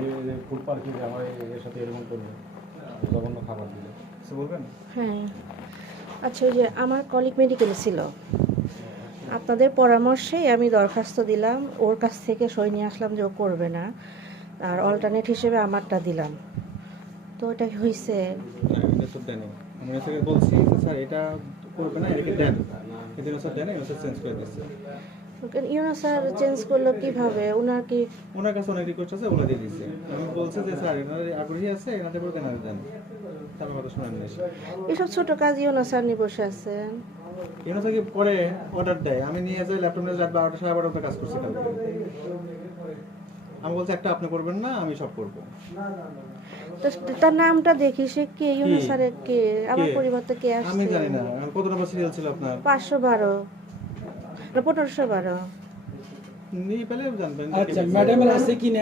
যে ফুড পার্কে যে আমার এর সাথে এরকম করবে, জঘন্য খাবার দিলে কিছু বলবেন? হ্যাঁ, আচ্ছা, ওই যে আমার কলিগ মেডিকেলে ছিল, আপনাদের পরামর্শেই আমি দরখাস্ত দিলাম, ওর কাছ থেকে সই নিয়ে আসলাম যে ও করবে না, আর অল্টারনেট হিসেবে আমারটা দিলাম। তো এটা হয়েছে। না, এটা তো দেন। আমি স্যারকে বলছি যে স্যার এটা করবে না, এটাকে দেন, কিন্তু স্যার দেন, স্যার চেঞ্জ করে দিচ্ছে। ইউনো স্যার চেঞ্জ করলো কিভাবে? ওনার কি ওনার কাছে অনেক রিকোয়েস্ট আছে, ওগুলো দিয়ে দিচ্ছে। আমি বলছি যে স্যার এনার আগ্রহী আছে, এনাতে করে কেন দেন, তা আমার কথা শোনেন না। এসব ছোট কাজ ইউনো স্যার নিয়ে বসে আছেন? এনার থেকে পরে অর্ডার দেয়, আমি নিয়ে যাই ল্যাপটপ নিয়ে রাত 12টা 12:30 কাজ করছি কালকে। আমি বলছি একটা আপনি করবেন না, আমি সব করবো। তার নামটা দেখি, সে কে? ইউনো কি? স্যারের কে? আমার কে? পরিবর্তে কে আমি আসছে? জানি না কত নম্বর সিরিয়াল ছিল আপনার। 512 না 1512? নিয়ে পেলে জানবেন। আচ্ছা, ম্যাডামের আছে কি না